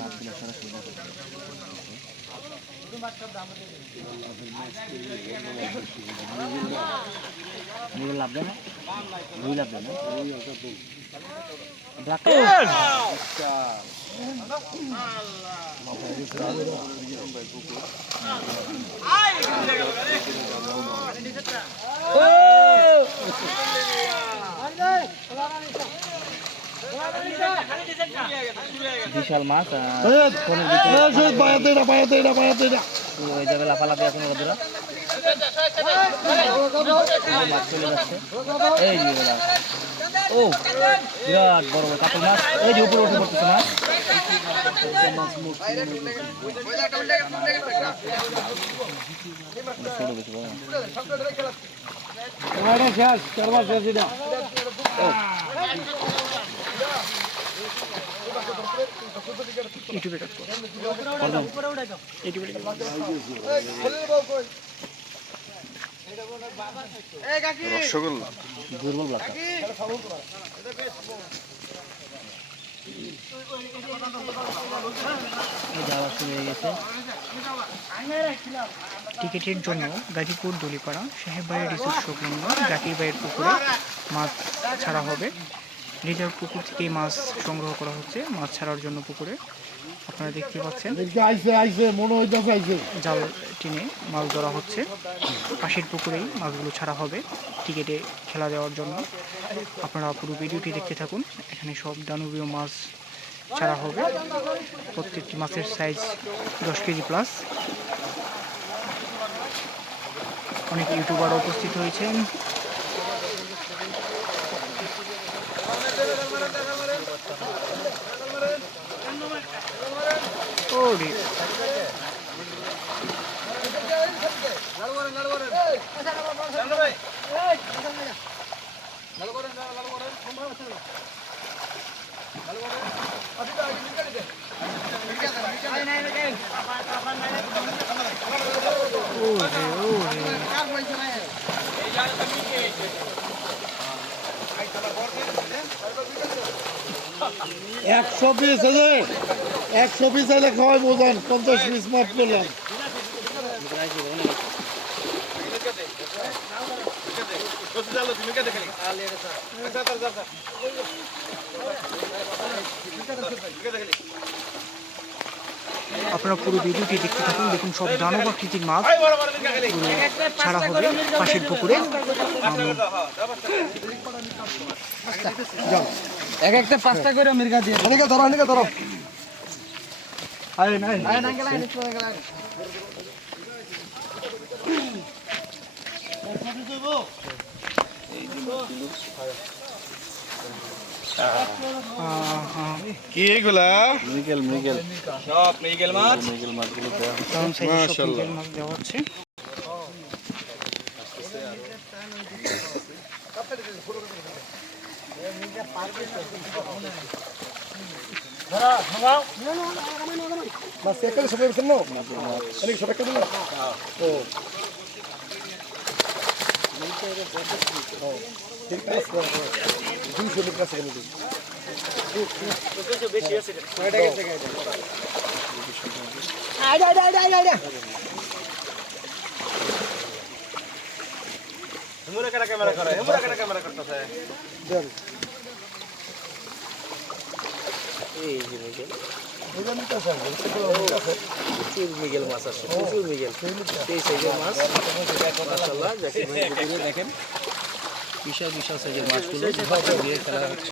লাভগুলো সরাসরি লাভ দেয় না রুই লাভ দেয় না বিশাল মাছ ওই জায়গায় লাফালাফি এখন ওরা মাছ চলে যাচ্ছে এই যে ও বিরাট বড় বড় কাতল মাছ এই যে উপরে উঠে পড়তেছে রসগোল্লা দুর্বল লাগা টিকিটের জন্য গাজীপুর দলিপাড়া সাহেববাড়ি রিসোর্ট সংলগ্ন জাকির ভাইয়ের পুকুরে মাছ ছাড়া হবে। রিজার্ভ পুকুর থেকেই মাছ সংগ্রহ করা হচ্ছে মাছ ছাড়ার জন্য পুকুরে। আপনারা দেখতে পাচ্ছেন জাল টেনে মাছ ধরা হচ্ছে। পাশের পুকুরেই মাছগুলো ছাড়া হবে টিকিটে খেলা দেওয়ার জন্য। আপনারা পুরো ভিডিওটি দেখতে থাকুন। এখানে সব দানবীয় মাছ ছাড়া হবে। প্রত্যেকটি মাছের সাইজ 10 কেজি প্লাস। অনেক ইউটিউবারও উপস্থিত হয়েছেন। একশো পিস আছে 100 পিস আইলে খাওয়াই বোঝান 50 পিস মাফ করলাম আপনারা পুরো ভিডিওটি দেখতে থাকুন। দেখুন সব দানব আকৃতির মাছ ছাড়া হবে পাশের পুকুরে। এক একটা 5টা করে মির্গা দিয়ে ধরো আরে নাই কি এগুলা মৃগেল সব মৃগেল মাছ মাছগুলো মাশাআল্লাহ মাছ দেওয়া হচ্ছে। মৃগেল মাছ আছে প্রচুর মৃগেল এই সাইজের মাছ মাশাআল্লাহ জাকির ভাই দেখেন বিশাল বিশাল সাইজের মাছগুলো দিয়ে খেলা হচ্ছে।